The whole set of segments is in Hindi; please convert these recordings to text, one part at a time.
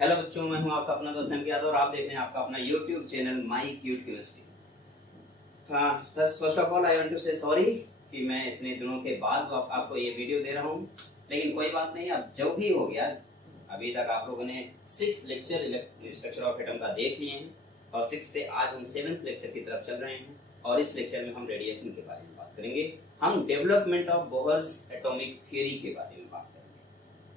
हेलो बच्चों, मैं हूं आपका अपना दोस्त यादव और आप देख रहे हैं आपका अपना YouTube channel my cute chemistry. हाँ, first of all I want to say sorry कि मैं इतने दिनों के बाद आपको ये वीडियो दे रहा हूँ, लेकिन कोई बात नहीं। अब जो भी हो गया, अभी तक आप लोगों ने 6 लेक्चर स्ट्रक्चर ऑफ एटम का देख लिए हैं और 6 से आज हम 7th लेक्चर की तरफ चल रहे हैं और इस लेक्चर में हम रेडिएशन के बारे में बात करेंगे। हम development of Bohr's atomic theory के बारे में बात करेंगे।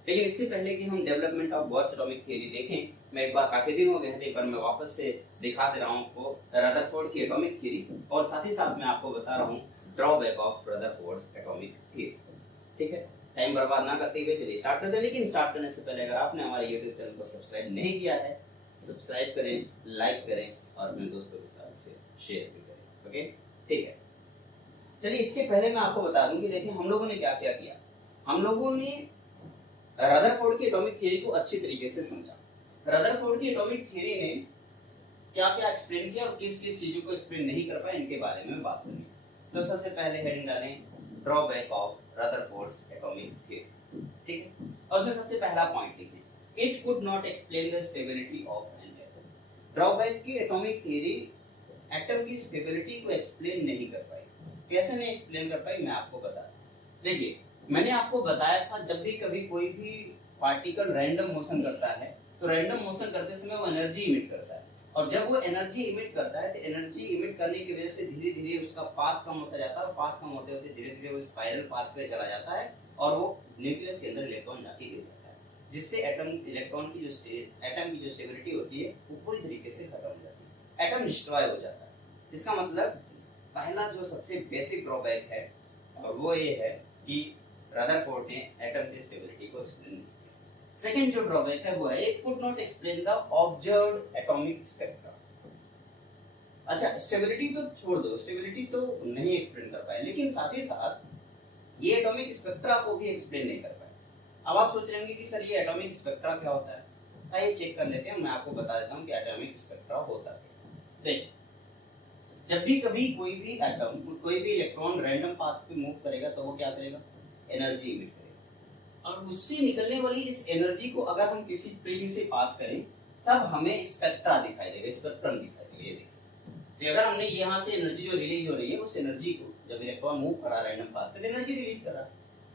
लेकिन इससे पहले कि हम development of Bohr's atomic theory देखें, मैं एक बार काफी दिन हो गए थे, एक बार मैं वापस से दिखा दे रहा हूँ आपको रदरफोर्ड की एटॉमिक थियरी और साथ ही साथ मैं आपको बता रहा हूँ drawback of Rutherford's atomic theory. ठीक है, टाइम बर्बाद ना करते हुए चलिए स्टार्ट करते हैं। लेकिन स्टार्ट करने से पहले अगर आपने हमारे YouTube चैनल को सब्सक्राइब नहीं किया है, सब्सक्राइब करें, लाइक करें और अपने दोस्तों के साथ इसे शेयर भी करें। ओके, ठीक है। चलिए, इसके पहले मैं आपको बता दूं कि देखिए हम लोगों ने क्या क्या किया। हम लोगों ने रदरफोर्ड की एटॉमिक थ्योरी को अच्छी तरीके से समझा। रदरफोर्ड की एटॉमिक थ्योरी ने क्या क्या एक्सप्लेन किया और किस किस चीजों को एक्सप्लेन नहीं कर पाए, इनके बारे में बात करेंगे। तो सबसे पहले हेडिंग डालें drawback of Rutherford's atomic theory. ठीक है, और उसमें सबसे पहला पॉइंट लिखें, it could not explain the stability of an atom. Drawback की एटॉमिक थ्योरी एटम की स्टेबिलिटी को एक्सप्लेन नहीं कर पाई। कैसे नहीं एक्सप्लेन कर पाई, मैं आपको बता दूं। देखिए, मैंने आपको बताया था जब भी कभी कोई भी पार्टिकल रैंडम मोशन करता है तो रैंडम मोशन करते समय वो एनर्जी इमिट करता है, और जब वो एनर्जी इमिट करता है तो एनर्जी इमिट करने की वजह से धीरे धीरे उसका पाथ कम होता जाता है और पाथ कम होते होते धीरे धीरे वो स्पाइरल पाथ पे चला जाता है और वो न्यूक्लियस के अंदर इलेक्ट्रॉन जाके गिर जाता है, जिससे एटम की जो स्टेबिलिटी होती है वो पूरी तरीके से खत्म हो जाती है, एटम डिस्ट्रॉय हो जाता है। इसका मतलब पहला जो सबसे बेसिक ड्रॉबैक है और वो ये है कि रदरफोर्ड ने एटम की स्टेबिलिटी को एक्सप्लेन नहीं किया। सेकंड जो ड्रॉबैक है वो है it could not explain the observed atomic spectra. अच्छा, स्टेबिलिटी तो छोड़ दो, स्टेबिलिटी तो नहीं एक्सप्लेन कर पाए, लेकिन साथ ही साथ ये एटॉमिक स्पेक्ट्रा को भी एक्सप्लेन नहीं कर पाए। अब आप सोच रहे होंगे कि सर ये एटॉमिक स्पेक्ट्रा क्या होता है, आइए चेक कर लेते हैं। मैं आपको बता देता हूँ कि एटॉमिक स्पेक्ट्रा होता है। देखिए, जब भी कभी कोई भी एटम कोई भी इलेक्ट्रॉन रैंडम पाथ पे मूव करेगा तो वो क्या करेगा, एनर्जी इमिट करेगा, और उससे निकलने वाली इस एनर्जी को अगर हम किसी प्रिज्म से पास करें तब हमें स्पेक्ट्रा दिखाई देगा, स्पेक्ट्रम दिखाई देगा। ये देखिए, तो अगर हमने यहाँ से एनर्जी जो रिलीज हो रही है उस एनर्जी को जब इलेक्ट्रॉन मूव कर रहा है रैंडम पाथ पे, एनर्जी रिलीज कर रहा है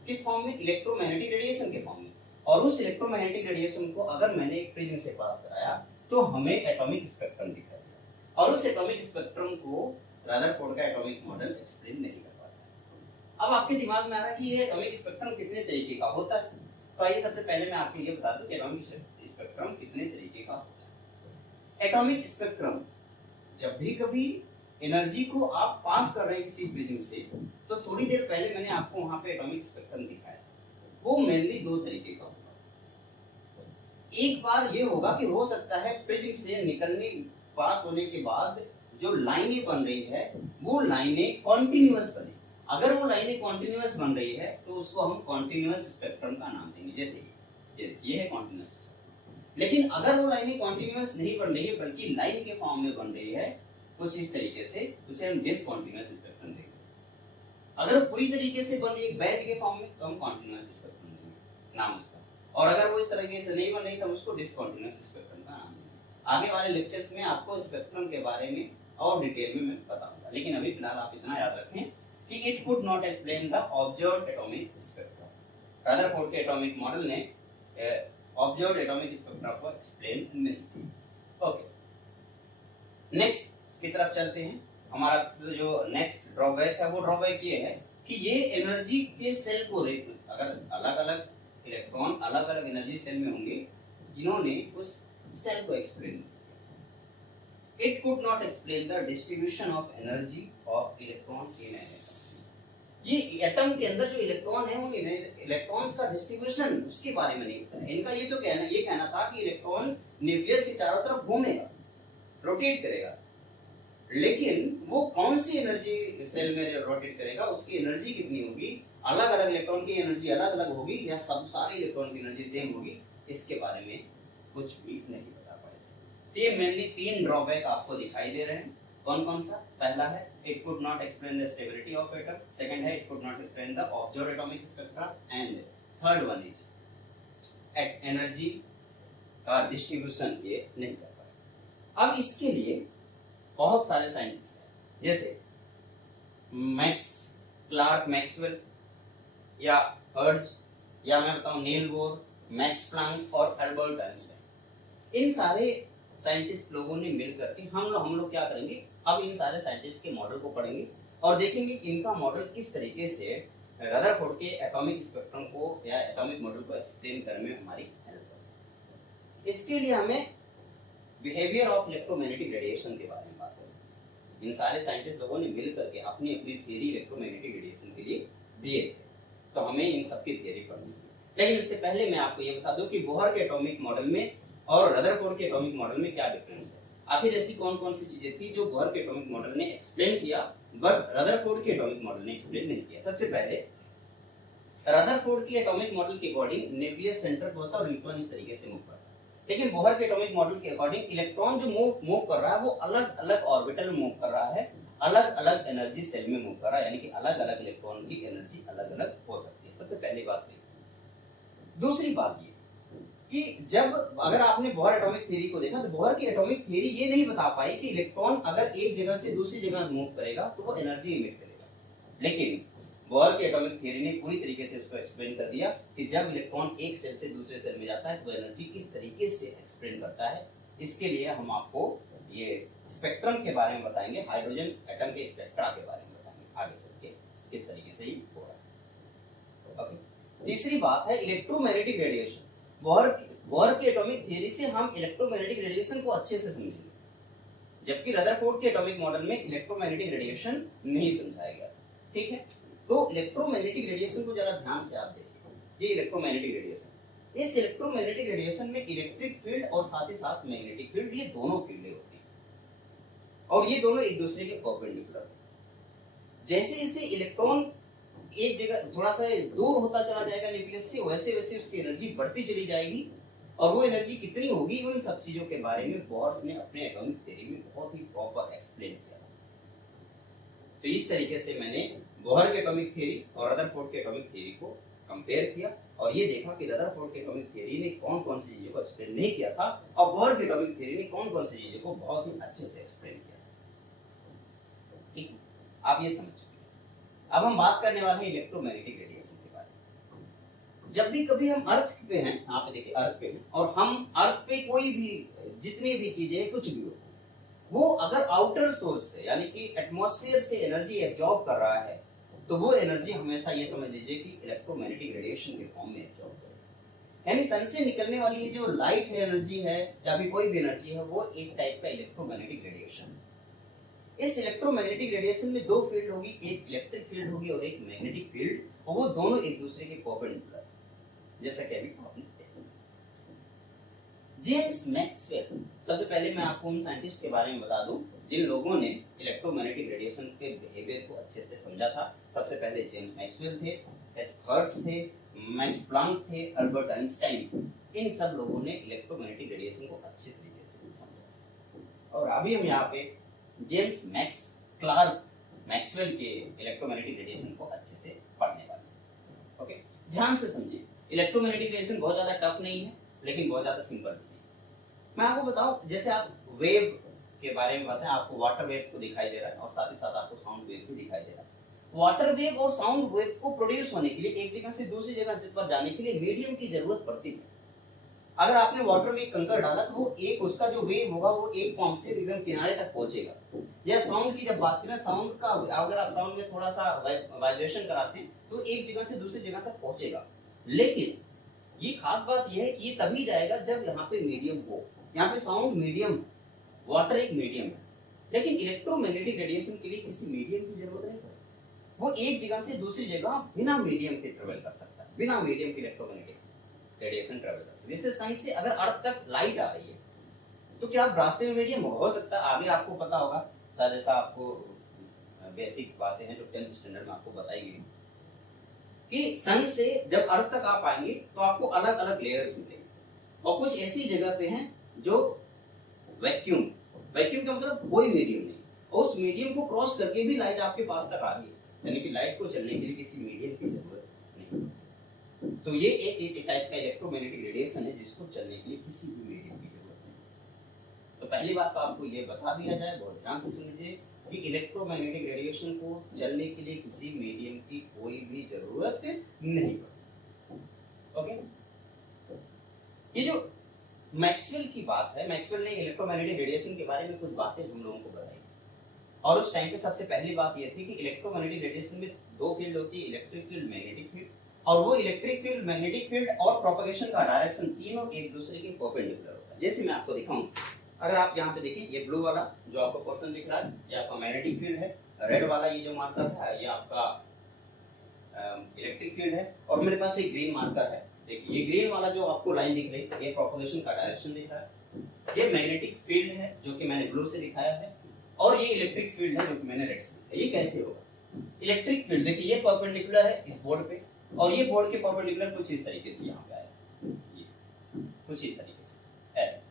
किस फॉर्म में, इलेक्ट्रोमैग्नेटिक रेडिएशन के फॉर्म में, और उस इलेक्ट्रोमैग्नेटिक रेडिएशन को अगर मैंने एक प्रिज्म से पास कराया तो हमें एटॉमिक स्पेक्ट्रम दिखाई देगा, और उस एटॉमिक स्पेक्ट्रम को रदरफोर्ड का एटॉमिक मॉडल एक्सप्लेन नहीं कर पाता है। अब आपके दिमाग में आ रहा है कि ये एटॉमिक स्पेक्ट्रम कितने तरीके का होता है, तो आइए सबसे पहले मैं आपको ये बता दूं कि एटॉमिक स्पेक्ट्रम कितने तरीके का होता है। एटॉमिक स्पेक्ट्रम, जब भी कभी एनर्जी को आप पास कर रहे हैं किसी प्रिज्म से, तो थोड़ी देर पहले मैंने आपको वहां पे एटॉमिक स्पेक्ट्रम दिखाया, वो मेनली 2 तरीके का होगा। एक बार ये होगा कि हो सकता है प्रिज्म से निकलने पास होने के बाद जो लाइनें बन रही है वो लाइनें कॉन्टिन्यूअस बने। अगर वो लाइनें कॉन्टिन्यूअस बन रही है तो उसको हम कॉन्टिन्यूअस स्पेक्ट्रम का नाम देंगे, जैसे ये है कॉन्टिन्यूअस। लेकिन अगर वो लाइनें कॉन्टिन्यूअस नहीं बन रही है बल्कि लाइन के फॉर्म में बन रही है कुछ इस तरीके से, उसे हम डिसकॉन्टिन्यूअस स्पेक्ट्रम देंगे। अगर पूरी तरीके से बन रही है बैंड के फॉर्म में तो हम कॉन्टिन्यूअस स्पेक्ट्रम देंगे नाम उसका, और अगर वो इस तरीके से नहीं बन रही तो हम उसको डिसकॉन्टिन्यूअस स्पेक्ट्रम का नाम देंगे। आगे वाले लेक्चर्स में आपको स्पेक्ट्रम के बारे में और डिटेल में मैं बताऊंगा, लेकिन अभी फिलहाल आप इतना याद रखें कि it could not explain the observed atomic spectra. Rutherford के एटॉमिक मॉडल ने ऑब्जर्व्ड एटॉमिक स्पेक्ट्रा को एक्सप्लेन नहीं किया। ओके, नेक्स्ट की तरफ चलते हैं। हमारा जो नेक्स्ट ड्रॉबैक है वो ड्रॉबैक ये है कि ये एनर्जी के सेल को अगर अलग अलग इलेक्ट्रॉन अलग अलग एनर्जी सेल में होंगे, इन्होंने उस सेल को explain It could not explain the distribution of energy of electron in an atom। ये एटम के अंदर जो इलेक्ट्रॉन है उन इलेक्ट्रॉन्स का डिस्ट्रीब्यूशन उसके बारे में नहीं बताया। इनका ये तो कहना था कि इलेक्ट्रॉन न्यूक्लियस के चारों तरफ घूमेगा, रोटेट करेगा, लेकिन वो कौन सी एनर्जी सेल में रोटेट करेगा, उसकी एनर्जी कितनी होगी, अलग अलग इलेक्ट्रॉन की एनर्जी अलग अलग होगी या सब सारे इलेक्ट्रॉन की एनर्जी सेम होगी, इसके बारे में कुछ भी नहीं बता पाए। ये मेनली 3 ड्रॉबैक आपको दिखाई दे रहे हैं। कौन कौन सा? पहला है it could not explain the stability of atom, second है it could not explain the observed atomic spectra, and third one is energy का डिस्ट्रीब्यूशन ये नहीं कर पाए। अब इसके लिए बहुत सारे साइंटिस्ट हैं, जैसे मैक्स क्लार्क मैक्सवेल या हर्ट्ज, या मैं बताऊं नील बोर, मैक्स प्लांक और अल्बर्ट आइंस्टाइन। इन सारे साइंटिस्ट लोगों ने मिलकर के हम लोग क्या करेंगे, अब इन सारे साइंटिस्ट के मॉडल को पढ़ेंगे और देखेंगे कि इनका मॉडल किस तरीके से रदरफोर्ड के एटॉमिक स्पेक्ट्रम को या एटॉमिक मॉडल को एक्सप्लेन करने में हमारी हेल्प करेगी। इसके लिए हमें बिहेवियर ऑफ इलेक्ट्रोमैग्नेटिक रेडिएशन के बारे में बात करेंगे। इन सारे साइंटिस्ट लोगों ने मिल करके अपनी अपनी थियरी इलेक्ट्रोमैग्नेटिक रेडिएशन के लिए दिए थे, तो हमें इन सबकी थियरी पढ़नी है। लेकिन इससे पहले मैं आपको ये बता दूं कि बोहर के एटॉमिक मॉडल में और रदरफोर्ड के एटॉमिक मॉडल में क्या डिफरेंस है। आखिर ऐसी कौन कौन सी चीजें थी जो बोहर के एटॉमिक मॉडल ने एक्सप्लेन किया बट रदरफोर्ड के एटॉमिक मॉडल ने एक्सप्लेन नहीं किया। सबसे पहले रदरफोर्ड के एटॉमिक मॉडल के अकॉर्डिंग न्यूक्लियस सेंटर पर होता है और इलेक्ट्रॉन इस तरीके से मूव करता है, लेकिन बोहर के एटॉमिक मॉडल के अकॉर्डिंग इलेक्ट्रॉन जो मूव कर रहा है वो अलग अलग ऑर्बिटल मूव कर रहा है, अलग अलग एनर्जी सेल में मूव कर रहा है, यानी कि अलग अलग इलेक्ट्रॉन की एनर्जी अलग अलग हो सकती है। सबसे पहली बात ये। दूसरी बात ये कि जब अगर आपने बोहर एटॉमिक थ्योरी को देखा तो बोहर की एटॉमिक थ्योरी ये नहीं बता पाई कि इलेक्ट्रॉन अगर एक जगह से दूसरी जगह मूव करेगा तो वो एनर्जी इमिट करेगा, लेकिन बोहर की एटॉमिक थ्योरी ने पूरी तरीके से उसको एक्सप्लेन कर दिया कि जब इलेक्ट्रॉन एक सेल से दूसरे सेल में जाता है तो एनर्जी किस तरीके से एक्सप्लेन करता है। इसके लिए हम आपको ये स्पेक्ट्रम के बारे में बताएंगे, हाइड्रोजन एटम के स्पेक्ट्रा के बारे में बताएंगे आगे चल के किस तरीके से ही हो रहा है। तीसरी बात है इलेक्ट्रोमैग्नेटिक रेडिएशन। बोहर की एटॉमिक थ्योरी से हम इलेक्ट्रोमैग्नेटिक रेडिएशन को अच्छे से समझेंगे, जबकि रदरफोर्ड के एटॉमिक मॉडल में इलेक्ट्रोमैग्नेटिक रेडिएशन नहीं समझाया गया। ठीक है, तो इलेक्ट्रोमैग्नेटिक रेडिएशन को जरा ध्यान से आप देखिए। ये इलेक्ट्रोमैग्नेटिक रेडिएशन, इस इलेक्ट्रोमैग्नेटिक रेडिएशन में इलेक्ट्रिक फील्ड और साथ ही साथ मैग्नेटिक फील्ड, ये दोनों फील्डें होती हैं और ये दोनों एक दूसरे के परपेंडिकुलर। जैसे जैसे इलेक्ट्रॉन एक जगह थोड़ा सा दूर होता चला जाएगा न्यूक्लियस से, वैसे वैसे उसकी एनर्जी बढ़ती चली जाएगी और वो एनर्जी कितनी होगी, वो इन सब चीजों के बारे में बोहर ने अपने एटॉमिक थ्योरी में बहुत ही प्रॉपर एक्सप्लेन किया। तो इस तरीके से मैंने बोहर के एटॉमिक थ्योरी और रदरफोर्ड के एटॉमिक थ्योरी को कंपेयर किया और ये देखा कि रदरफोर्ड के एटॉमिक थ्योरी ने कौन कौन सी चीजों को एक्सप्लेन नहीं किया था और बोहर के एटॉमिक थ्योरी ने कौन कौन सी चीजों को बहुत ही अच्छे से एक्सप्लेन किया था। ठीक, आप ये समझ। अब हम बात करने वाले हैं इलेक्ट्रोमैग्नेटिक रेडिएशन के बारे में। जब भी कभी हम अर्थ पे हैं, आप देखिए अर्थ पे हैं और हम अर्थ पे कोई भी जितनी भी चीजें कुछ भी हो, वो अगर आउटर सोर्स से यानी कि एटमॉस्फेयर से एनर्जी एब्जॉर्ब कर रहा है तो वो एनर्जी हमेशा ये समझ लीजिए कि इलेक्ट्रोमैग्नेटिक रेडिएशन के फॉर्म में एब्जॉर्ब करेगा। यानी सन से निकलने वाली ये जो लाइट है, एनर्जी है या भी कोई भी एनर्जी है, वो एक टाइप का इलेक्ट्रोमैग्नेटिक रेडिएशन। इस इलेक्ट्रोमैग्नेटिक रेडिएशन में दो फील्ड होगी, एक इलेक्ट्रिक फील्ड होगी और एक मैग्नेटिक फील्ड, और वो दोनों एक दूसरे के परपेंडिकुलर, जैसा कि अभी आपने देखा। जेम्स मैक्सवेल, सबसे पहले मैं आपको उन साइंटिस्ट के बारे में बता दूं जिन लोगों ने इलेक्ट्रोमैग्नेटिक रेडिएशन के बिहेवियर को अच्छे से समझा था। सबसे पहले जेम्स मैक्सवेल थे, हर्ट्ज थे, मैक्स प्लांक थे, अल्बर्ट आइंस्टाइन थे। इन सब लोगों ने इलेक्ट्रोमैग्नेटिक रेडिएशन को अच्छे तरीके से समझा। और अभी हम यहाँ पे जेम्स मैक्स क्लार्क मैक्सवेल के इलेक्ट्रोमैग्नेटिक रेडिएशन को अच्छे से पढ़ने वाले हैं। ओके, ध्यान से समझिए। इलेक्ट्रोमैग्नेटिक रेडिएशन बहुत ज्यादा टफ नहीं है लेकिन बहुत ज्यादा सिंपल नहीं है। मैं आपको बताऊं, जैसे आप वेव के बारे में बताएं, आपको वाटर वेव को दिखाई दे रहा है और साथ ही साथ आपको साउंड वेव भी दिखाई दे रहा है। वाटर वेव और साउंड वेव को प्रोड्यूस होने के लिए एक जगह से दूसरी जगह पर जाने के लिए मीडियम की जरूरत पड़ती है। अगर आपने वाटर में कंकड़ डाला तो वो एक उसका जो वेव होगा वो एक पॉइंट से एकदम किनारे तक पहुंचेगा। या साउंड की जब बात करें, साउंड का अगर आप साउंड में थोड़ा सा वाइब्रेशन कराते हैं तो एक जगह से दूसरी जगह तक पहुंचेगा। लेकिन ये खास बात ये है कि ये तभी जाएगा जब यहाँ पे मीडियम हो। यहाँ पे साउंड मीडियम, वाटर एक मीडियम है, लेकिन इलेक्ट्रोमैग्नेटिक रेडिएशन के लिए किसी मीडियम की जरूरत नहीं पड़ती। वो एक जगह से दूसरी जगह बिना मीडियम के ट्रेवल कर सकता है, बिना मीडियम के इलेक्ट्रोमैग्नेटिक रेडिएशन ट्रेवल कर सकता है। जैसे सन से अगर अर्थ तक लाइट आ रही है तो क्या रास्ते में मीडियम हो सकता है? आगे आपको पता होगा शायद, ऐसा आपको बेसिक बातें हैं जो 10th स्टैंडर्ड में आपको बताई गई कि सन से जब अर्थ तक आप आएंगे तो आपको अलग अलग लेयर्स मिलेंगे और कुछ ऐसी जगह पे हैं जो वैक्यूम का मतलब कोई मीडियम नहीं, और उस मीडियम को क्रॉस करके भी लाइट आपके पास तक आ गई, यानी कि लाइट को चलने के लिए किसी मीडियम की जरूरत नहीं। तो ये एक टाइप का इलेक्ट्रोमैग्नेटिक रेडिएशन है जिसको चलने के लिए किसी भी मीडियम की जरूरत है। तो पहली बात तो आपको ये बता दिया जाए, बहुत ध्यान से सुन लीजिए कि इलेक्ट्रोमैग्नेटिक रेडिएशन को चलने के लिए किसी मीडियम की कोई भी जरूरत नहीं पड़ती। ओके, ये जो मैक्सवेल की बात है, मैक्सवेल ने इलेक्ट्रोमैग्नेटिक रेडिएशन के बारे में कुछ बातें हम लोगों को बताई और उस टाइम पे सबसे पहली बात ये थी कि इलेक्ट्रोमैग्नेटिक रेडिएशन में दो फील्ड होती है, इलेक्ट्रिक फील्ड, मैग्नेटिक फील्ड। और वो इलेक्ट्रिक फील्ड, मैग्नेटिक फील्ड और प्रोपगेशन का डायरेक्शन तीनों एक दूसरे के परपेंडिकुलर होता है। जैसे मैं आपको दिखाऊं, अगर आप यहाँ पे देखिए, ये ब्लू वाला जो आपको पोर्शन दिख रहा है ये आपका मैग्नेटिक फील्ड है, रेड वाला ये जो मार्कर है ये आपका इलेक्ट्रिक फील्ड है, और मेरे पास एक ग्रीन मार्कर है। देखिए ये ग्रीन वाला जो आपको लाइन दिख रही है ये प्रोपगेशन का डायरेक्शन दिख रहा है, ये मैग्नेटिक फील्ड है जो कि मैंने ब्लू से दिखाया है, और ये इलेक्ट्रिक फील्ड है जो कि मैंने रेड से दिखाया। ये कैसे होगा? इलेक्ट्रिक फील्ड देखिए ये परपेंडिकुलर है इस बोर्ड पे, और ये बोर्ड के परपेंडिकुलर कुछ इस तरीके से यहाँ पे आया, ये कुछ इस तरीके से ऐसे।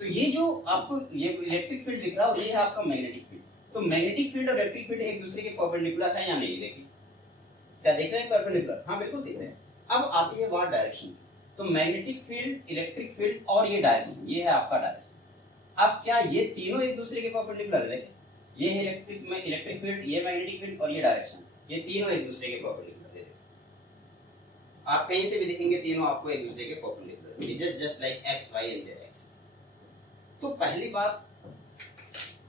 तो ये जो आपको ये इलेक्ट्रिक फील्ड दिख रहा है ये है आपका मैग्नेटिक फील्ड। तो मैग्नेटिक फील्ड और इलेक्ट्रिक फील्ड एक दूसरे के परपेंडिकुलर है या नहीं? देखिए क्या देख रहे हैं परपेंडिकुलर? हाँ बिल्कुल दिख रहे हैं। अब आती है बात डायरेक्शन। तो मैग्नेटिक फील्ड, इलेक्ट्रिक फील्ड और ये डायरेक्शन, ये है आपका डायरेक्शन। अब क्या ये तीनों एक दूसरे के परपेंडिकुलर है? देखिए ये है इलेक्ट्रिक फील्ड, ये मैग्नेटिक फील्ड और ये डायरेक्शन, ये तीनों एक दूसरे के परपेंडिकुलर है। आप कहीं से भी देखेंगे तीनों आपको एक दूसरे के परपेंडिकुलर है, just like X Y and Z axis. तो पहली बात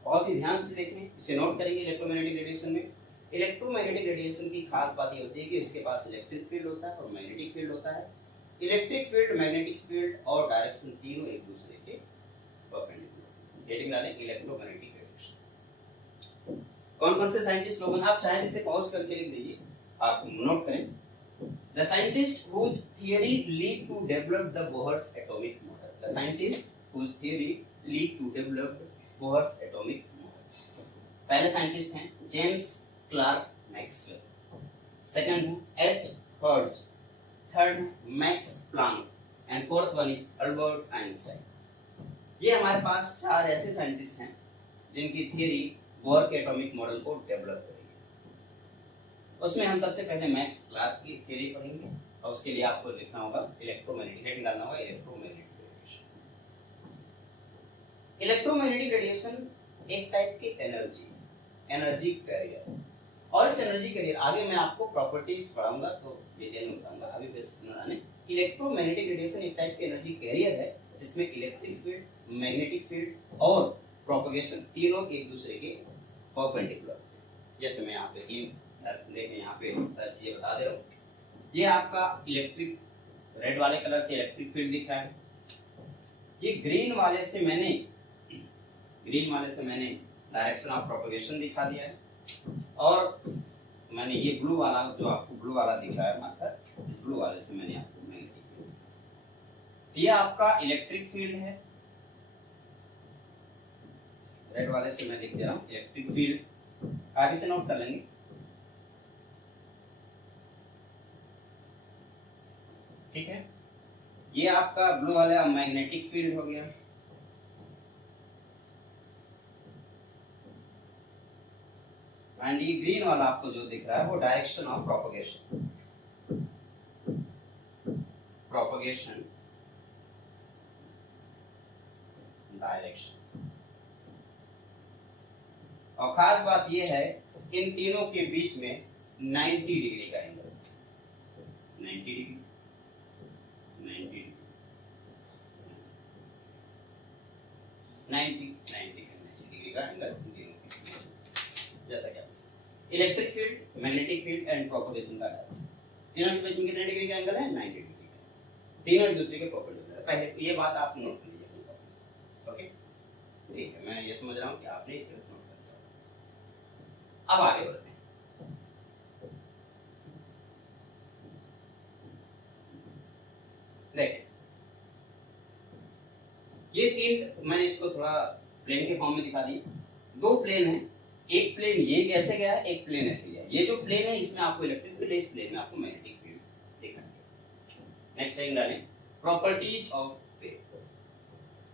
बहुत ही ध्यान से देखें, इसे नोट करेंगे। इलेक्ट्रोमैग्नेटिक रेडिएशन में, इलेक्ट्रोमैग्नेटिक रेडिएशन की खास बात ये होती है कि इसके पास इलेक्ट्रिक फील्ड होता है और मैग्नेटिक फील्ड होता है। इलेक्ट्रिक फील्ड, मैग्नेटिक फील्ड और डायरेक्शन तीनों एक दूसरे के परपेंडिकुलर। हेडिंग डालें इलेक्ट्रोमैग्नेटिक रेडिएशन। कौन कौन से साइंटिस्ट लोग हैं? आप चाहें इसे पॉज करके लिख दीजिए, आप नोट करें। The scientist whose theory lead to develop the Bohr's atomic model. The scientist whose theory lead to develop Bohr's atomic model. पहले साइंटिस्ट हैं जेम्स क्लार्क मैक्सवेल, सेकंड है एच हर्ट्ज, थर्ड है max Planck and fourth one is Albert Einstein. ये हमारे पास चार ऐसे साइंटिस्ट हैं जिनकी थियरी बोर के एटॉमिक मॉडल को डेवलप करेगी। उसमें हम सबसे पहले मैक्स क्लार्क की थियरी पढ़ेंगे और उसके लिए आपको लिखना होगा इलेक्ट्रोमैग्नेटिक, हेडिंग डालना होगा इलेक्ट्रोमैग्नेटिक रेडिएशन। इलेक्ट्रोमैग्नेटिक रेडिएशन एक टाइप की एनर्जी कैरियर, और इस एनर्जी कैरियर आगे मैं आपको प्रॉपर्टीज पढ़ाऊंगा तो डिटेल में बताऊंगा। अभी फिर इलेक्ट्रोमैग्नेटिक रेडिएशन एक टाइप की एनर्जी कैरियर है जिसमें इलेक्ट्रिक फील्ड, मैग्नेटिक फील्ड और प्रोपगेशन तीनों एक दूसरे के परपेंडिकुलर। जैसे मैं यहाँ पे तीन लेके यहाँ पे सारी चीजें बता दे रहा हूँ। ये आपका इलेक्ट्रिक, रेड वाले कलर से इलेक्ट्रिक फील्ड दिख रहा है। ये ग्रीन वाले से मैंने डायरेक्शन ऑफ प्रोपगेशन दिखा दिया है, और मैंने ये ब्लू वाला जो आपको ब्लू वाला दिख रहा है मार्कर, इस ब्लू वाले से मैंने आपको मैग्नेटिक फील्ड। ये आपका इलेक्ट्रिक फील्ड है, रेड वाले से मैं लिख दे रहा हूँ इलेक्ट्रिक फील्ड, आगे से नोट कर लेंगे। ठीक है, ये आपका ब्लू वाला मैग्नेटिक फील्ड हो गया। एंड ये ग्रीन वाला आपको जो दिख रहा है वो डायरेक्शन ऑफ प्रोपगेशन डायरेक्शन। और खास बात ये है इन तीनों के बीच में 90 डिग्री का एंगल, 90 डिग्री का एंगल जैसा क्या electric field, magnetic field and propagation का डायरेक्शन, तीनों के बीच में कितने डिग्री का एंगल है? 90 डिग्री का। तीनों एक दूसरे के परपेंडिकुलर। पहले ये बात आप नोट कर लीजिए। ओके ठीक है, मैं ये समझ रहा हूँ कि आपने इसे नोट कर लिया। अब आगे बढ़ते हैं। देखें ये तीन, मैंने इसको थोड़ा प्लेन के फॉर्म में दिखा दिए। दो प्लेन है, एक प्लेन ये कैसे गया है, एक प्लेन ऐसे गया। ये जो प्लेन है इसमें आपको इलेक्ट्रिक फील्ड, इस प्लेन में आपको मैग्नेटिक फील्ड दिखाई देगा। नेक्स्ट लाइन डालें प्रॉपर्टीज ऑफ वेव।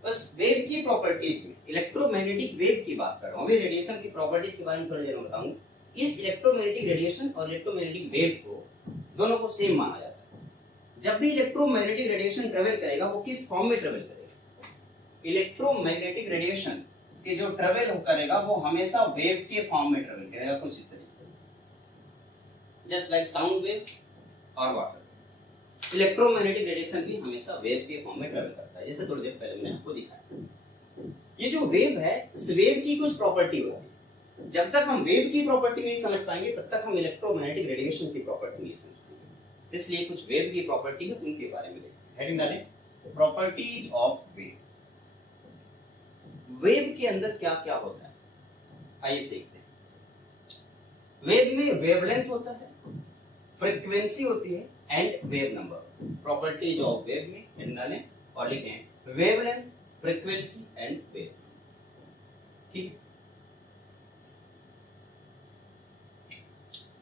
बस वेव की प्रॉपर्टीज में इलेक्ट्रोमैग्नेटिक वेव की बात कर रहा हूं। अभी रेडिएशन की प्रॉपर्टीज के बारे में थोड़ी देर में बताऊंगा। इस इलेक्ट्रोमैग्नेटिक रेडिएशन और इलेक्ट्रोमैग्नेटिक वेव को दोनों को सेम माना जाता है। जब भी इलेक्ट्रोमैग्नेटिक रेडिएशन ट्रेवल करेगा वो किस फॉर्म में ट्रेवल करेगा? इलेक्ट्रोमैग्नेटिक रेडिएशन के जो ट्रेवल करेगा वो हमेशा वेव के फॉर्म में ट्रेवल करेगा, कुछ इस तरीके से, जस्ट लाइक साउंड वेव और वाटर। इलेक्ट्रोमैग्नेटिक रेडिएशन भी हमेशा वेव के फॉर्म में ट्रेवल करता है, जैसे थोड़ी देर पहले मैंने आपको दिखाया। ये जो वेव है, इस वेव की कुछ प्रॉपर्टी होती है। जब तक हम वेव की प्रॉपर्टी नहीं समझ पाएंगे तब तक हम इलेक्ट्रोमैग्नेटिक रेडिएशन की प्रॉपर्टी नहीं समझ पाएंगे। इसलिए कुछ वेव की प्रॉपर्टी है, उनके बारे में हेडिंग डालें, प्रॉपर्टीज ऑफ वेव। वेव के अंदर क्या क्या होता है, आइए सीखते हैं। वेव में वेवलेंथ होता है, फ्रीक्वेंसी होती है and wave number. Properties of wave में हेडिंग डालें और लिखें वेवलेंथ, फ्रीक्वेंसी एंड वेव। ठीक है।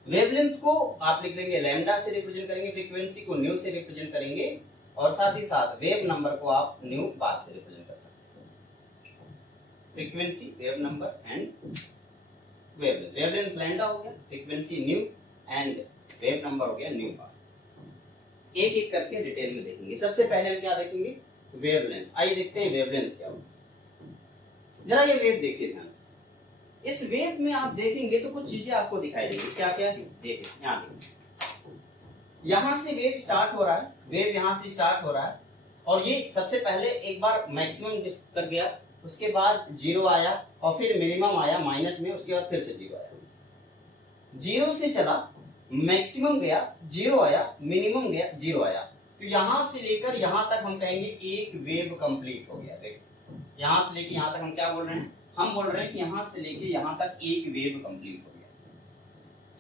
वेवलेंथ को आप लिख देंगे लैम्डा से रिप्रेजेंट करेंगे, फ्रीक्वेंसी को न्यू से रिप्रेजेंट करेंगे और साथ ही साथ वेव नंबर को आप न्यू बाद से रिप्रेजेंट कर सकते हैं। Frequency, wave number and wavelength. Wavelength lambda हो गया, frequency new and wave number हो गया न्यू बाद। एक एक करके डिटेल में देखेंगे। सबसे पहले हम क्या देखेंगे? वेवलेंथ। आइए देखते हैं वेवलेंथ क्या होता है। जरा ये वेव देखिए ध्यान से। इस वेव में आप देखेंगे तो कुछ चीजें आपको दिखाई देंगी। क्या क्या? देखिए यहाँ देखिए, यहां से वेव स्टार्ट हो रहा है, वेव यहां से स्टार्ट हो रहा है और ये सबसे पहले एक बार मैक्सिमम तक गया, उसके बाद जीरो आया और फिर मिनिमम आया माइनस में, उसके बाद फिर से जीरो आया। जीरो से चला, मैक्सिमम गया, जीरो आया, मिनिमम गया, जीरो आया। तो यहां से लेकर यहां तक हम कहेंगे एक वेव कंप्लीट हो गया। देखो यहां से लेकर यहां तक हम क्या बोल रहे हैं? हम बोल रहे हैं कि यहां से लेके यहां तक एक वेव कंप्लीट हो गया।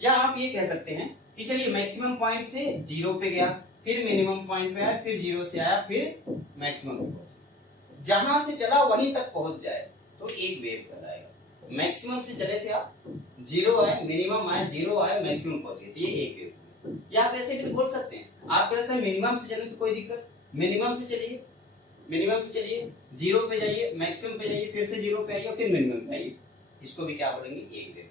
या आप ये कह सकते हैं कि चलिए मैक्सिमम पॉइंट से जीरो पे गया, फिर मिनिमम पॉइंट पे आया, फिर जीरो से आया, फिर मैक्सिमम पे पहुंचा। जहां से चला वहीं तक पहुंच जाए तो एक वेव कहलाएगा। मैक्सिमम से चले थे आप, जीरो आए, मिनिमम आए, जीरो आए, मैक्सिमम पहुंचे, तो ये एक वेव। या आप ऐसे भी तो बोल सकते हैं, आप जैसे मिनिमम से चले तो कोई दिक्कत, मिनिमम से चलिए, मिनिमम से चलिए, जीरो पे जाइए, मैक्सिमम पे जाइए, फिर से जीरो पे आइए, फिर मिनिमम पे आइए, इसको भी क्या बोलेंगे? एक वेव।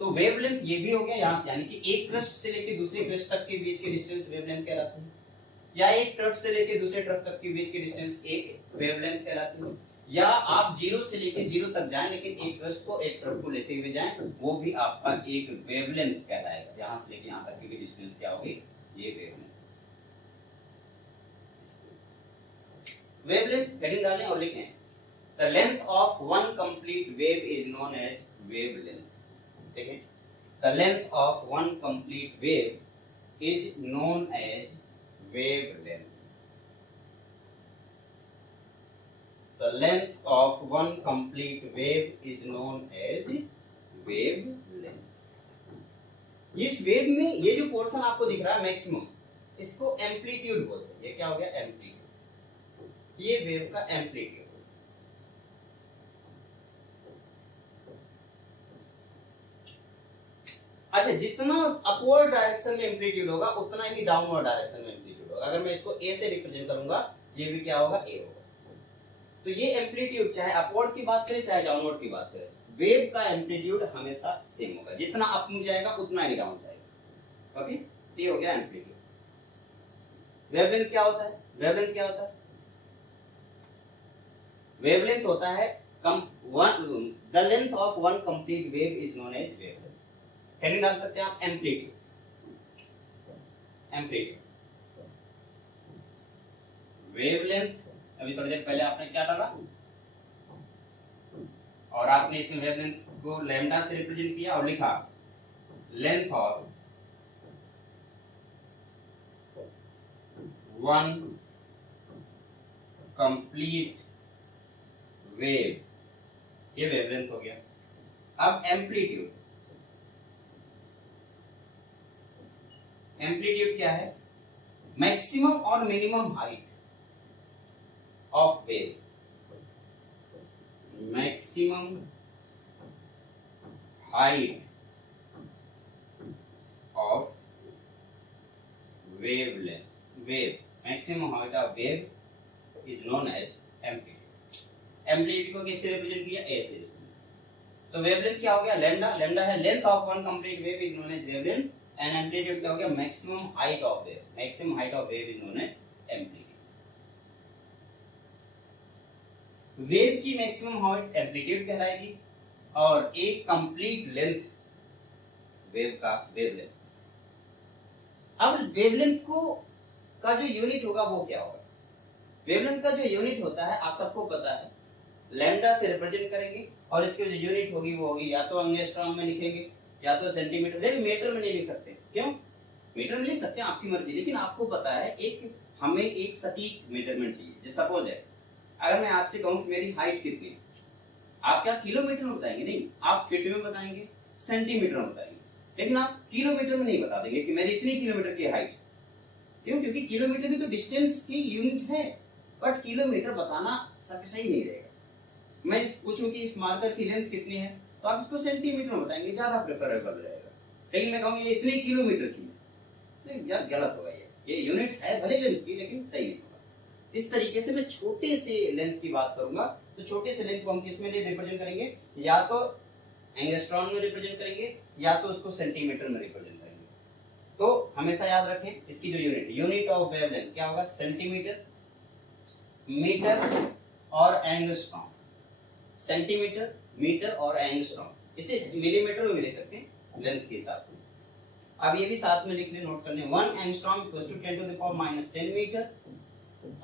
तो वेवलेंथ ये भी हो गया यहां से, यानी कि एक पृष्ठ से लेकर दूसरे पृष्ठ तक के बीच के डिस्टेंस वेवलेंथ कहलाते हैं। या एक तरफ से लेकर दूसरे तरफ तक के बीच के डिस्टेंस एक वेवलेंथ कहलाती है। या आप जीरो से लेकर जीरो तक जाएं लेकिन एक पृष्ठ को एक तरफ को लेते हुए जाएं, वो भी आपका एक वेवलेंथ कहलाएगा। यहां से लेकर यहां तक की डिस्टेंस क्या होगी? ये वेवलेंथ। वेवलेंथ हेडिंग डालें और लिखें the length of one complete wave is known as wavelength. देखिए, the length of one complete wave is known as wavelength. The length of one complete wave is known as wavelength. इस वेव में ये जो पोर्शन आपको दिख रहा है मैक्सिमम, इसको एम्पलीट्यूड बोलते हैं। ये क्या हो गया? एम्पलीट्यूड। ये वेव का एम्पलीट्यूड। अच्छा, जितना अपवर्ड डायरेक्शन में एम्पलीट्यूड होगा उतना ही डाउनवर्ड डायरेक्शन में एम्पलीट्यूड होगा। अगर मैं इसको ए से रिप्रेजेंट करूंगा, ये भी क्या होगा? ए होगा। तो ये एम्पलीट्यूड चाहे अपवर्ड की बात करें चाहे डाउनवर्ड की बात करें, वेव का एम्पलीट्यूड हमेशा सेम होगा। जितना अप में जाएगा उतना ही डाउन जाएगा। ओके, ये हो गया एम्पलीट्यूड। वेवलेंथ क्या होता है? वेवलेंथ क्या होता है? वेवलेंथ होता है the length of one complete wave is known as wavelength. Heading डाल सकते हैं आप एम्पलीट्यूड। Amplitude, wavelength. अभी थोड़ी देर पहले आपने क्या डाला और आपने इस वेवलेंथ को लैम्डा से रिप्रेजेंट किया और लिखा length of one complete wave, ये वेवलेंथ हो गया। अब एम्पलीट्यूड, एम्पलीट्यूड क्या है? मैक्सिमम और minimum height of wave, maximum height of wavelength, wave, maximum height of wave is known as amplitude। amplitude को किससे रिप्रेजेंट किया? a से। तो वेवलेंथ क्या हो गया? लैम्डा। लैम्डा है length of one complete wave is known as wavelength and amplitude क्या हो गया, maximum height of wave, maximum height of wave is known as amplitude. Wave की मैक्सिमम हाइट एम्पलीट्यूड कहलाएगी और एक कंप्लीट लेंथ वेव का वेवलेंथ। अब वेवलेंथ को का जो यूनिट होगा वो क्या होगा, वेवलेंथ का जो यूनिट होता है आप सबको पता है, लैम्डा से रिप्रेजेंट करेंगे और इसकी जो यूनिट होगी वो होगी या तो एंगस्ट्रॉम में लिखेंगे या तो सेंटीमीटर, लेकिन मीटर में नहीं लिख सकते। क्यों? मीटर में लिख सकते हैं, आपकी मर्जी, लेकिन आपको पता है एक हमें एक सटीक मेजरमेंट चाहिए। जैसे सपोज है अगर मैं आपसे कहूं कि मेरी हाइट कितनी है, आप क्या किलोमीटर में बताएंगे? नहीं, आप फीट में बताएंगे, सेंटीमीटर में बताएंगे, लेकिन आप किलोमीटर में नहीं बता देंगे कि मेरी इतनी किलोमीटर की हाइट। क्यों? क्योंकि किलोमीटर भी तो डिस्टेंस की यूनिट है, बट किलोमीटर बताना सब सही नहीं रहेगा। मैं पूछूं कि इस मार्कर की लेंथ कितनी है तो आप इसको सेंटीमीटर में बताएंगे, ज्यादा प्रेफरेबल रहेगा। लेकिन मैं कहूंगा ये इतनी किलोमीटर की है, तो यार गलत होगा, ये यूनिट है भले लेंथ की लेकिन सही नहीं होगा। इस तरीके से मैं छोटे से लेंथ की बात करूंगा, तो छोटे से लेंथ को हम किस में रिप्रेजेंट करेंगे, या तो एंगस्ट्रॉम में रिप्रेजेंट करेंगे या तो उसको सेंटीमीटर में रिप्रेजेंट करेंगे। तो हमेशा याद रखें इसकी जो यूनिट ऑफ वेवलेंथ क्या होगा, सेंटीमीटर, मीटर और एंगस्ट्रॉम। सेंटीमीटर, मीटर और एंगस्ट्रॉम, इसे मिलीमीटर में भी लिख सकते हैं लेंथ के हिसाब से। अब ये भी साथ में लिख ले, नोट कर लें। 1 angstrom equals to 10 to the power minus 10 metre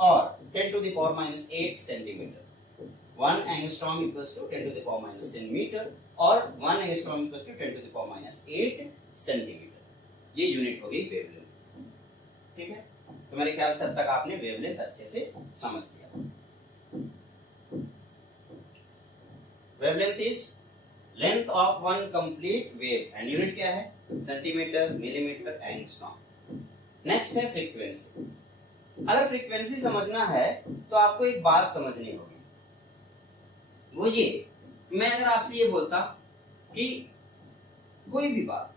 और 10 to the power minus 8 centimetre. 1 angstrom equals to 10 to the power minus 10 metre और 1 angstrom equals to 10 to the power minus 8 centimetre. ये यूनिट हो गई वेवलेंथ। ठीक है, तो मेरे ख्याल से अब तक आपने वेवलेंथ अच्छे से समझ लिया। Wavelength is length of one complete wave and unit क्या है, सेंटीमीटर, मिलीमीटर, एंगस्ट्रॉम। नेक्स्ट है फ्रीक्वेंसी। अगर फ्रीक्वेंसी समझना है तो आपको एक बात समझनी होगी, वो ये, मैं अगर आपसे ये बोलता कि कोई भी बात,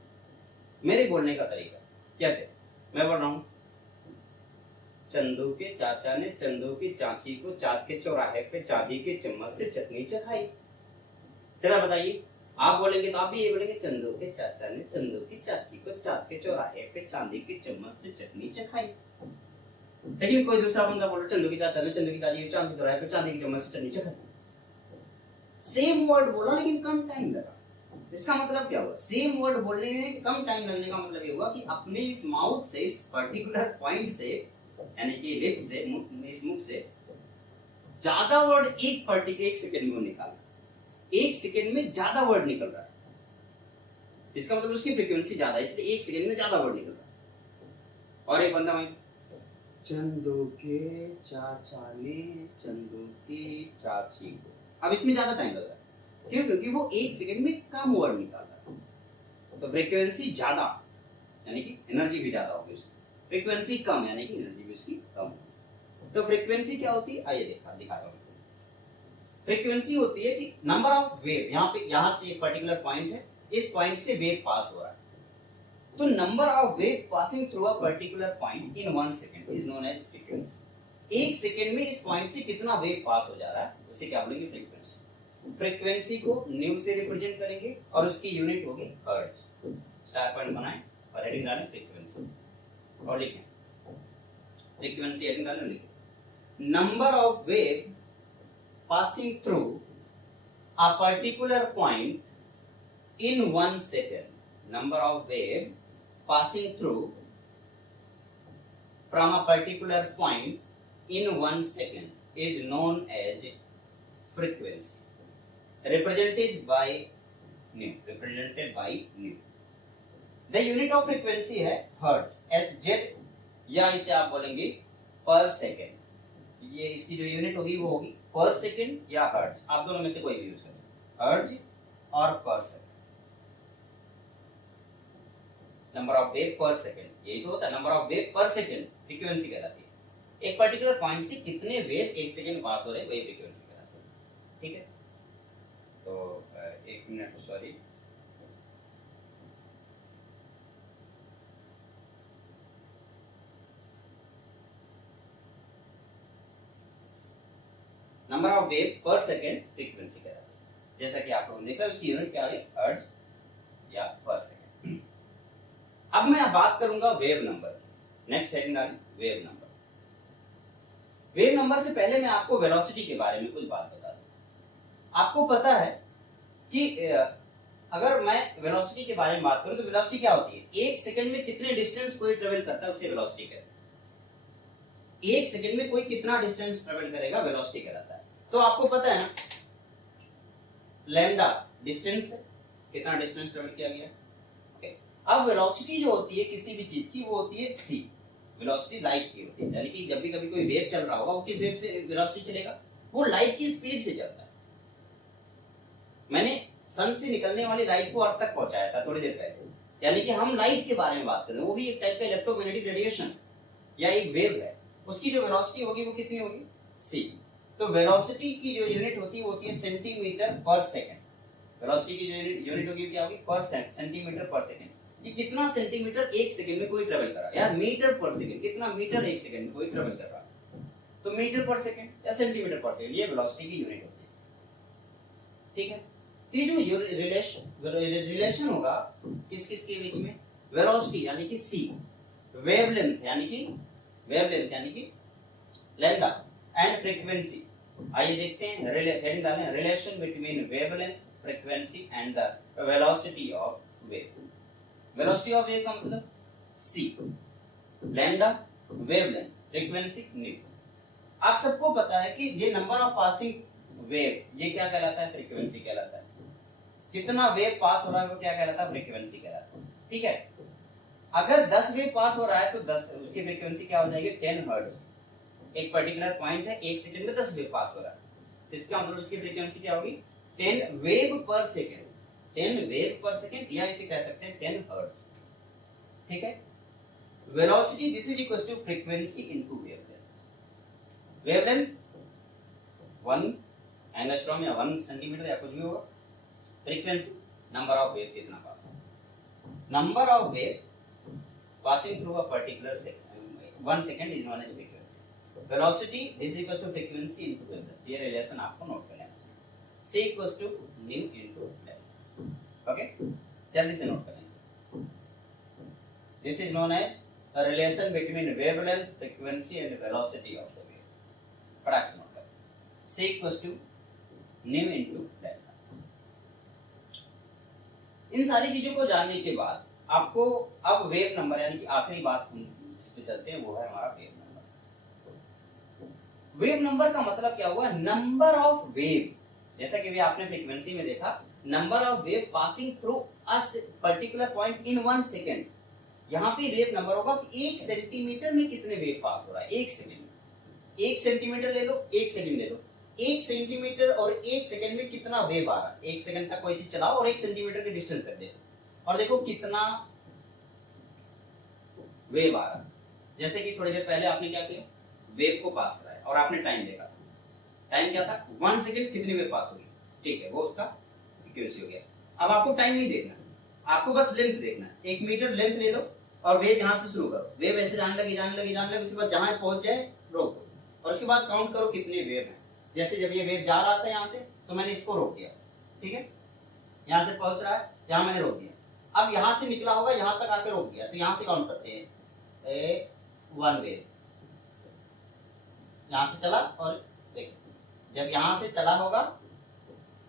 मेरे बोलने का तरीका कैसे, मैं बोल रहा हूं चंदू के चाचा ने चंदू की चाची को चाँद के चौराहे पे चांदी के चम्मच से चटनी चखाई। जरा बताइए, आप बोलेंगे तो आप भी ये बोलेंगे, चंदू के चाचा ने चंदू की चाची को चाँद के चौराहे पे चांदी के चम्मच से चटनी चखाई। लेकिन कोई दूसरा बंदा बोल रहा चंदू की चाचा ने चंदू की चाची को चांद के चौराहे पे चांदी की चम्मच से चटनी चखाई। सेम वर्ड बोला लेकिन कम टाइम लगा। इसका मतलब क्या हुआ, सेम वर्ड बोलने में कम टाइम लगने का मतलब ये हुआ कि अपने इस माउथ से, इस पर्टिकुलर पॉइंट से, यानी कि लिप से, इस मुख से ज्यादा वर्ड एक सेकंड में निकाला। एक सेकंड में ज्यादा वर्ड निकल रहा है, इसका मतलब उसकी फ्रीक्वेंसी ज्यादा है, इसलिए एक सेकंड में ज्यादा वर्ड निकल रहा है। और एक बंदा वहीं चंदू के चाचा ने चंदू की चाची को, अब इसमें ज्यादा टाइम लग रहा है। क्यों? क्योंकि वो एक सेकंड में कम वर्ड निकाल रहा है। तो फ्रीक्वेंसी ज्यादा यानी कि एनर्जी भी ज्यादा होगी उसकी, फ्रीक्वेंसी कम यानी कि एनर्जी भी उसकी कम होगी। तो फ्रीक्वेंसी क्या होती है, आइए दिखाता हूं। फ्रीक्वेंसी होती है कि नंबर ऑफ वेव, यहां से एक पर्टिकुलर पॉइंट है, इस पॉइंट से वेव पास हो रहा है, तो number of wave passing through a particular point in 1 second is known as frequency. एक सेकंड में इस पॉइंट से कितना वेव पास हो जा रहा है उसे क्या बोलेंगे, फ्रीक्वेंसी। फ्रीक्वेंसी को न्यू से रिप्रेजेंट करेंगे और उसकी यूनिट होगी हर्ट्ज। स्टार पॉइंट बनाएं और हेडिंग डालें फ्रीक्वेंसी और लिखें फ्रीक्वेंसी, हेडिंग डालें, लिखें number of wave passing through a particular point in 1 second. Number of wave passing through from a particular point in 1 second is known as frequency. Represented by nu. The unit of frequency है hertz, Hz, या इसे आप बोलेंगे पर सेकेंड। ये इसकी जो यूनिट होगी वो होगी पर सेकेंड या हर्ट्ज, आप दोनों में से कोई भी यूज कर सकते, हर्ट्ज और पर सेकेंड। नंबर ऑफ वेव पर सेकेंड, यही तो होता है, नंबर ऑफ वेव पर सेकेंड फ्रीक्वेंसी कहलाती है। एक पर्टिकुलर पॉइंट से कितने वेव एक सेकेंड पास हो रहे हैं वही फ्रीक्वेंसी कहलाती है। ठीक है, तो एक minute, sorry, number of wave पर सेकेंड फ्रीक्वेंसी कहलाती है। जैसा कि आप लोगों ने देखा उसकी यूनिट क्या है, हर्ट्ज या पर सेकेंड। अब मैं बात करूंगा वेव नंबर की। नेक्स्ट हेडिंग डालें वेव नंबर। वेव नंबर से पहले मैं आपको वेलोसिटी के बारे में कुछ बात बता दूं। आपको पता है कि अगर मैं वेलोसिटी के बारे में बात करूं तो वेलोसिटी क्या होती है? एक सेकंड में कितने डिस्टेंस कोई ट्रेवल करता है उसे वेलोसिटी कहते हैं। एक सेकंड में कोई कितना डिस्टेंस ट्रेवल करेगा वेलोसिटी कहलाता है। तो आपको पता है ना लैम्डा डिस्टेंस है, कितना डिस्टेंस ट्रेवल किया गया। ओके, अब वेलोसिटी जो होती है किसी भी चीज की वो होती है c। वेलोसिटी लाइट की होती है, यानी कि जब भी कभी कोई वेव चल रहा होगा वो किस वेव से वेलोसिटी चलेगा? वो लाइट की स्पीड से चलता है। मैंने सन से निकलने वाली लाइट को अर्थ तक पहुंचाया था थोड़ी देर पहले, यानी कि हम लाइट के बारे में बात कर रहे हैं। वो भी एक टाइप का इलेक्ट्रोमैग्नेटिक रेडिएशन या एक वेव है। उसकी जो वेलोसिटी होगी वो कितनी होगी? c। तो वेलोसिटी की जो यूनिट होती है वो होती है सेंटीमीटर पर सेकंड। वेलोसिटी की जो यूनिट होगी क्या होगी? पर सेंटीमीटर पर सेकंड। कि कितना सेंटीमीटर एक सेकंड में कोई ट्रेवल कर रहा है। यार मीटर पर सेकंड, कितना मीटर एक सेकंड में कोई ट्रेवल कर रहा है। तो मीटर पर सेकंड या सेंटीमीटर पर सेकंड, ये वेलोसिटी की यूनिट होती है। ठीक है, ये जो रिलेशन होगा किस किस के बीच में? वेलोसिटी यानी कि c, वेवलेंथ यानी कि लैम्डा एंड फ्रीक्वेंसी। आइए देखते हैं, हेडिंग डालें relation between wavelength, frequency and the velocity of wave. Velocity of wave का मतलब c, lambda, wavelength, frequency, new. आप सबको पता है कि ये नंबर ऑफ पासिंग वेव ये क्या कहलाता है? फ्रीक्वेंसी कहलाता है। कितना वेव पास हो रहा है वो क्या कहलाता है? फ्रीक्वेंसी कहलाता है। ठीक है, अगर 10 वेव पास हो रहा है तो 10 उसकी फ्रीक्वेंसी क्या हो जाएगी? 10 हर्ट्ज। एक पर्टिकुलर पॉइंट है, एक सेकंड में 10 वेव पास हो रहा है, इसका मतलब उसकी फ्रीक्वेंसी क्या होगी? 10 वेव पर सेकंड। 10 वेव पर सेकंड या इसे कह सकते हैं 10 हर्ट्ज। ठीक है, velocity this is equal to frequency into wavelength. Wavelength 1 angstrom या 1 सेंटीमीटर या कुछ भी होगा। फ्रीक्वेंसी नंबर ऑफ वेव कितना पास हो, number of wave passing through a particular second 1 second is known as frequency. Velocity is equal to frequency into wavelength. ये रिलेशन आपको नोट कर लेना चाहिए। c equals to nu into wave. Okay, जल्दी से नोट करें इसे। This is known as a relation between wavelength, frequency and velocity of the wave. फटाक से नोट करें, c equals to nu into wave. इन सारी चीजों को जानने के बाद आपको अब वेव नंबर यानी कि आखिरी बात हम जिस पे चलते हैं वो है हमारा वेव नंबर। वेव नंबर का मतलब क्या हुआ? Number of wave. जैसा कि भी आपने फ्रीक्वेंसी में देखा, number of wave passing through a particular point in 1 second. यहाँ पे वेव नंबर होगा कि 1 सेंटीमीटर में कितने वेव पास हो रहा है एक सेकंड में। 1 सेंटीमीटर ले लो, 1 सेकंड ले लो, 1 सेंटीमीटर और 1 सेकंड में कितना वेव आ रहा है। 1 सेकंड तक कोई चीज चलाओ और 1 सेंटीमीटर के डिस्टेंस तक देखो और देखो कितना वेव आ रहा है। जैसे कि थोड़ी देर पहले आपने क्या किया? वेव को पास कराया और आपने टाइम देखा। टाइम क्या था? 1 सेकंड कितनी वेव पास होगी। ठीक है, वो उसका फ्रीक्वेंसी हो गया। अब आपको टाइम नहीं देखना, आपको बस लेंथ देखना है। 1 मीटर लेंथ ले लो और वेव यहां से शुरू करो। वेव ऐसे जाने लगी उसके बाद जहां पहुंच जाए रोक दो और उसके बाद काउंट करो कितने वेव है। जैसे जब ये वेव जा रहा था यहाँ से तो मैंने इसको रोक दिया। ठीक है, यहाँ से पहुंच रहा है, यहाँ मैंने रोक दिया। अब यहाँ से निकला होगा, यहाँ तक आके रोक दिया, तो यहाँ से काउंट करते हैं 1 वेव यहाँ से चला और देखो जब यहाँ से चला होगा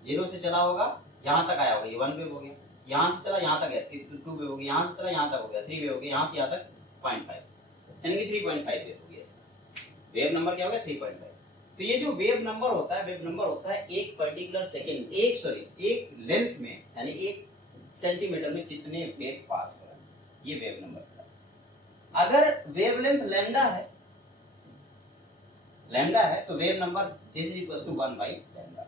0 से चला होगा यहाँ तक आया होगा, ये 1 वेव हो गया। यहाँ से चला यहाँ तक गया 2 वेव हो गया। यहाँ से चला यहाँ तक हो गया 3 वेव हो गया। यहाँ से यहाँ तक 0.5 यानी कि 3.5 वेव हो गया। वेव नंबर क्या हो गया? 3.5। तो ये जो वेव नंबर होता है, वेव नंबर होता है एक पर्टिकुलर सेकेंड एक लेंथ में यानी 1 सेंटीमीटर में कितने वेव पास हो रहा है, ये वेव नंबर है। अगर वेवलेंथ लैम्डा है तो wave number this is equal to 1 by lambda.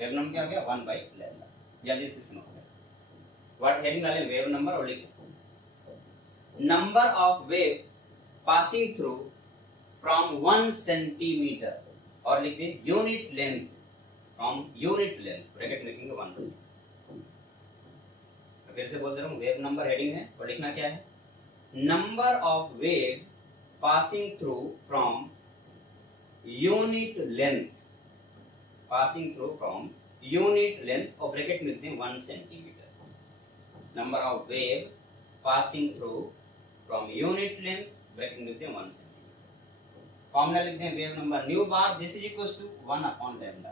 Wave number क्या हो गया? 1 बाई लैम्डा। जल्दी से सुनो व्हाट हेडिंग डालें वेव नंबर और लिखें number of wave passing through from 1 centimetre और लिख दें unit length from unit length bracket लिखेंगे 1 सेंटीमीटर। फिर से बोल दे रहा हूं, वेव नंबर हेडिंग है और लिखना क्या है? Number of wave passing through from unit length और ब्रैकेट में लिखते हैं 1 centimetre. Number of wave passing through from unit length bracket लिखते हैं 1 सेंटीमीटर। फॉर्मूला लिखते हैं wave number nu bar this is equal to 1 upon lambda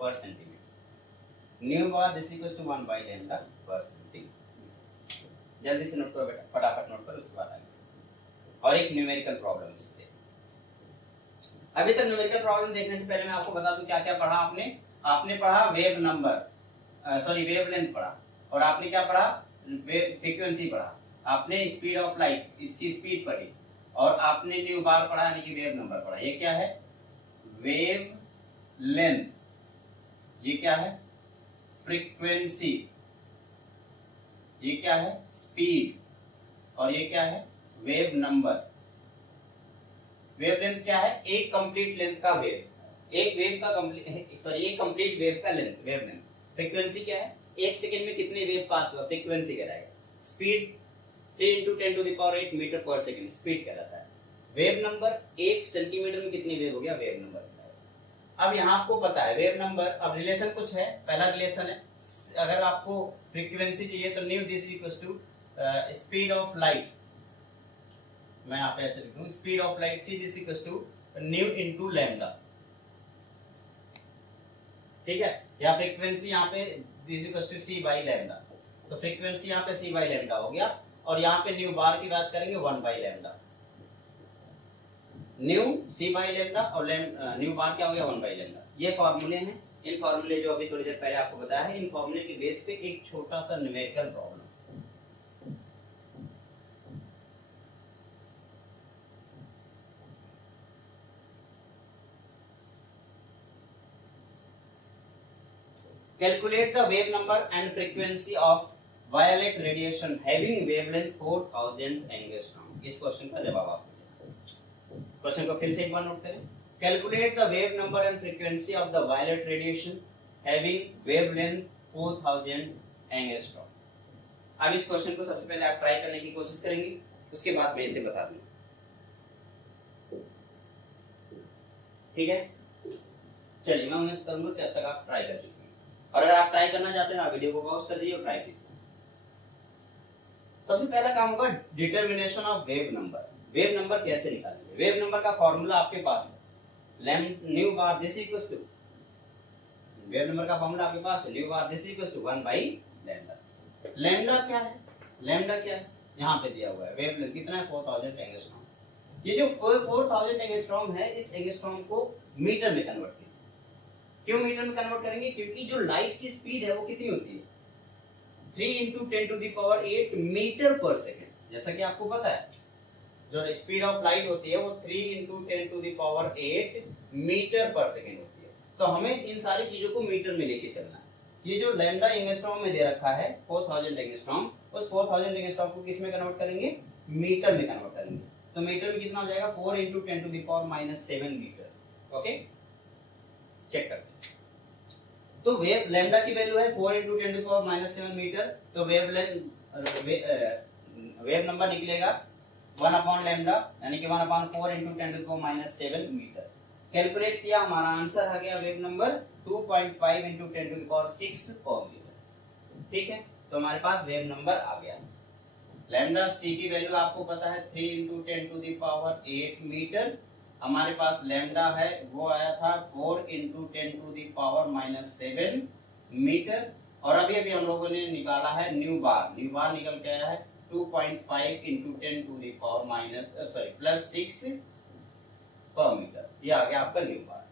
per centimetre. Nu bar this equal to 1 by lambda per centimetre. जल्दी से नोट करो बेटा, फटाफट नोट करो, उसके बाद आगे और एक न्यूमेरिकल प्रॉब्लम सीखते हैं। अभी तक न्यूमेरिकल प्रॉब्लम देखने से पहले मैं आपको बता दूं क्या क्या पढ़ा आपने। आपने पढ़ा वेव नंबर वेव लेंथ पढ़ा, और आपने क्या पढ़ा, वेव फ्रीक्वेंसी पढ़ा, आपने स्पीड ऑफ लाइट इसकी स्पीड पढ़ी, और आपने न्यू बार पढ़ा यानी कि वेव नंबर पढ़ा। ये क्या है, वेव लेंथ, ये क्या है, फ्रीक्वेंसी, ये क्या है, स्पीड, और ये क्या है, वेव नंबर। वेव लेंथ क्या है, एक कंप्लीट लेंथ का वेव, एक वेव का एक कंप्लीट वेव का लेंथ, वेव लेंथ। फ्रीक्वेंसी क्या है, एक सेकंड में कितने वेव पास हुआ, फ्रीक्वेंसी कहलाएगा। स्पीड 3 × 10⁻⁸ मीटर पर सेकंड स्पीड कहलाता है। वेव नंबर 1 सेंटीमीटर में कितने वेव हो गया, वेव नंबर। अब यहाँ आपको पता है वेव नंबर, अब रिलेशन कुछ है, पहला रिलेशन है, अगर आपको फ्रीक्वेंसी चाहिए तो nu this equals to speed of light, मैं यहाँ पे ऐसे लिखूं, speed of light C this equals to nu into lambda, ठीक है, या फ्रीक्वेंसी यहाँ पे this equals to C by lambda, तो फ्रीक्वेंसी यहाँ पे सी बाई लैम्डा हो गया, और यहाँ पे न्यू बार की बात करेंगे 1 by lambda, nu C by lambda और न्यू बार क्या हो गया 1 बाई लैम्डा। ये फॉर्मूले हैं, इन फॉर्मूले जो अभी थोड़ी देर पहले आपको बताया है, इन फॉर्मूले के बेस पे एक छोटा सा numerical problem. Calculate the wave number and frequency of violet radiation having wavelength 4000 angstrom। इस क्वेश्चन का जवाब आप क्वेश्चन को फिर से एक बार नोट करें। Calculate the wave number and frequency of the violet radiation having wavelength 4000 angstrom। अब इस क्वेश्चन को सबसे पहले आप ट्राई करने की कोशिश करेंगे, उसके बाद मैं इसे बता दूंगा, ठीक है। चलिए मैं उम्मीद करूंगा कि अब तक आप ट्राई कर चुके हैं, और अगर आप ट्राई करना चाहते हैं तो आप वीडियो को पॉज कर दीजिए और ट्राई कीजिए। सबसे पहला काम होगा determination of wave number. Wave number कैसे निकालेंगे, वेव नंबर का फॉर्मूला आपके पास है, nu bar this equals to, wave number का फॉर्मूला आपके पास है, nu bar this equals to 1 by lambda. Lambda क्या है, लैम्डा क्या है, यहाँ पे दिया हुआ है, वेव लेंथ कितना है 4000 एंगस्ट्रॉम। ये जो 4000 एंगस्ट्रॉम है, इस एंगस्ट्रॉम को मीटर में कन्वर्ट कीजिए। क्यों मीटर में कन्वर्ट करेंगे, क्योंकि जो लाइट की स्पीड है वो कितनी होती है, 3 × 10⁸ मीटर पर सेकेंड। जैसा कि आपको पता है जो स्पीड ऑफ लाइट होती है वो 3 × 10⁸ मीटर पर सेकेंड होती है। तो हमें इन सारी चीजों को मीटर में लेके चलना है। ये जो लैम्डा एंगस्ट्रॉम में दे रखा है 4000 एंगस्ट्रॉम, उस 4000 एंगस्ट्रॉम को किस में कन्वर्ट करेंगे, मीटर में कन्वर्ट करेंगे। तो मीटर में कितना हो जाएगा, 4 × 10⁻⁷ मीटर। ओके, चेक करते हैं। तो वेव लैम्डा की वैल्यू है 4 × 10⁻⁷ मीटर, तो वेव नंबर निकलेगा 1 अपॉन लैम्डा यानी कि 1/4 × 10⁻⁷ मीटर। कैलकुलेट किया, हमारा आंसर आ गया वेव नंबर 2.5 × 10⁶ पर मीटर, ठीक है। तो हमारे पास वेव नंबर आ गया। लैम्डा सी की वैल्यू आपको पता है 3 × 10⁸ मीटर, हमारे पास लैम्डा है वो आया था 4 × 10⁻⁷ मीटर, और अभी अभी हम लोगों ने निकाला है न्यू बार। न्यू बार निकल के आया है 2.5 × 10⁻6 पर मीटर। ये आ गया आपका न्यू बार।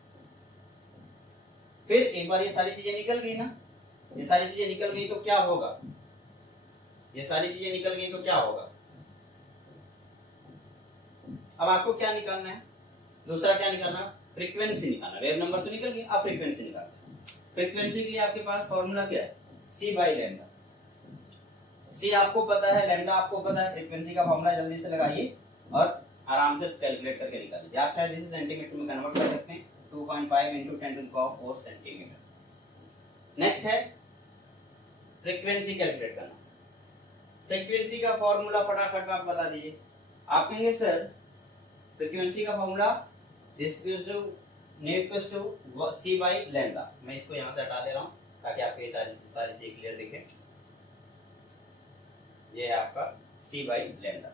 फिर एक बार ये सारी चीजें निकल गई ना, ये सारी चीजें निकल गई तो क्या होगा, ये सारी चीजें निकल गई तो क्या होगा। अब आपको क्या निकालना है, दूसरा क्या निकालना, फ्रीक्वेंसी निकालना। वेव नंबर तो निकल गई, अब फ्रीक्वेंसी निकालना है। फ्रीक्वेंसी के लिए आपके पास फॉर्मूला क्या है, सी बाई लैम्डा। सी आपको पता है, लैम्डा आपको पता है, फ्रीक्वेंसी का फॉर्मूला जल्दी से लगाइए और आराम से कैलकुलेट करके निकालिए। आप चाहे इसे सेंटीमीटर में कन्वर्ट कर सकते हैं, 2.5 × 10⁴ सेंटीमीटर। नेक्स्ट है फ्रीक्वेंसी कैलकुलेट करना। फ्रीक्वेंसी का फॉर्मूला फटाफट में आप बता दीजिए। आप कहेंगे सर फ्रीक्वेंसी का फॉर्मूला सी बाई लैम्डा। मैं इसको यहाँ से हटा दे रहा हूँ ताकि आपको ये सारी चीजें क्लियर दिखे। ये है आपका सी बाई लैम्डा।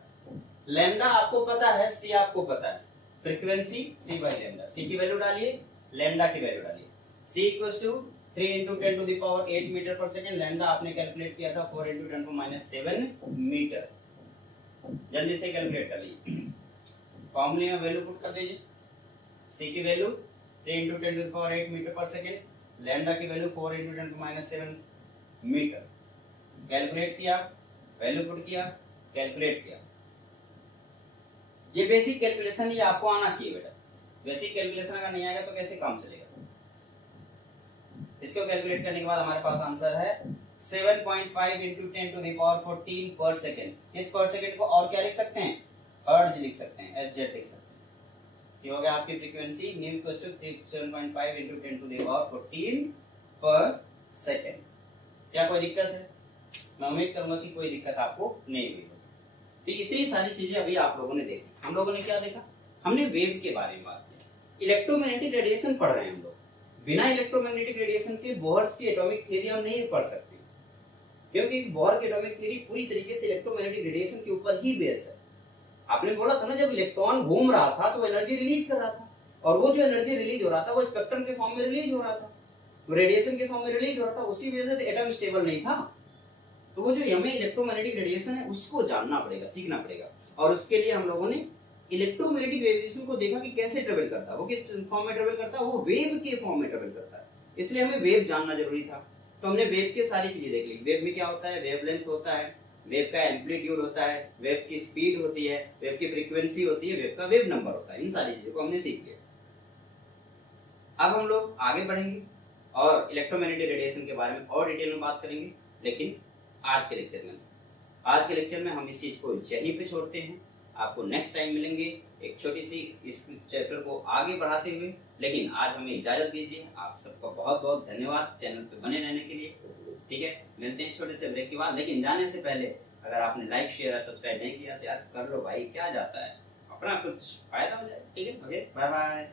लैम्डा आपको पता है, सी आपको पता है, frequency c by lambda. C की वैल्यू डालिए, लैम्डा की वैल्यू डालिए। C equals to 3 into 10 to the power 8 metre per second. Lambda आपने कैलकुलेट किया था 4 इंटू 10 टू माइनस 7 मीटर। जल्दी से कैलकुलेट कर लीजिए, फॉर्मूले में वैल्यू पुट कर दीजिए। सी की value 3 into 10 to the power 8 metre per second, lambda की value 4 into 10 to minus 7 metre. Calculate किया, वैल्यू पुट किया, कैलकुलेट किया। ये बेसिक कैलकुलेशन ये आपको आना चाहिए बेटा। बेसिक कैलकुलेशन अगर नहीं आएगा तो कैसे काम चलेगा। इसको कैलकुलेट करने के बाद हमारे पास आंसर है 7.5 into 10 to the power 14 per second. इस पर सेकेंड को और क्या लिख सकते हैं, हर्ट्ज लिख सकते हैं, एचजेड लिख सकते हैं। ये हो गया आपकी frequency nu equals to 7.5 into 10 to the power 14 per second. क्या कोई दिक्कत है? मैं उम्मीद करूंगा कि कोई दिक्कत आपको नहीं हुई। तो इतनी सारी चीजें अभी आप लोगों ने देखी। हम लोगों ने क्या देखा, हमने वेव के बारे में बात की। इलेक्ट्रोमैग्नेटिक रेडिएशन पढ़ रहे हैं हम लोग। बिना इलेक्ट्रोमैग्नेटिक रेडिएशन के बोहर्स की एटॉमिक थ्योरी हम नहीं पढ़ सकते, क्योंकि बोहर की एटॉमिक थ्योरी पूरी तरीके से इलेक्ट्रोमैग्नेटिक रेडिएशन के ऊपर ही बेस है। आपने बोला था ना, जब इलेक्ट्रॉन घूम रहा था तो एनर्जी रिलीज कर रहा था, और वो जो एनर्जी रिलीज हो रहा था वो स्पेक्ट्रम के फॉर्म में रिलीज हो रहा था, रेडिएशन के फॉर्म में रिलीज हो रहा था। उसी वजह से एटम स्टेबल नहीं था। तो वो जो हमें इलेक्ट्रोमैग्नेटिक रेडिएशन है उसको जानना पड़ेगा, सीखना पड़ेगा। और उसके लिए हम लोगों ने इलेक्ट्रोमैग्नेटिक रेडिएशन को देखा कि कैसे ट्रेवल करता है, वो किस फॉर्म में ट्रेवल करता है, वो वेव के फॉर्म में ट्रेवल करता है। इसलिए हमें वेव जानना जरूरी था। तो हमने वेव के सारी चीजें देख ली। वेव में क्या होता है, वेवलेंथ होता है, वेव का एम्पलीट्यूड होता है, वेव की स्पीड होती है, वेव की फ्रीक्वेंसी होती है, वेव का वेव नंबर होता है। इन सारी चीजों को हमने सीख लिया। अब हम लोग आगे बढ़ेंगे और इलेक्ट्रोमैग्नेटिक रेडिएशन के बारे में और डिटेल में बात करेंगे, लेकिन आज के लेक्चर में हम इस चीज को यहीं पे छोड़ते हैं। आपको नेक्स्ट टाइम मिलेंगे एक छोटी सी इस चैप्टर को आगे बढ़ाते हुए। लेकिन आज हमें इजाजत दीजिए। आप सबका बहुत बहुत धन्यवाद चैनल पे बने रहने के लिए। ठीक है, मिलते हैं छोटे से ब्रेक के बाद। लेकिन जाने से पहले अगर आपने लाइक शेयर और सब्सक्राइब नहीं किया तो यार कर लो भाई, क्या जाता है, अपना कुछ फायदा हो जाए। ठीक है, ओके, बाय बाय।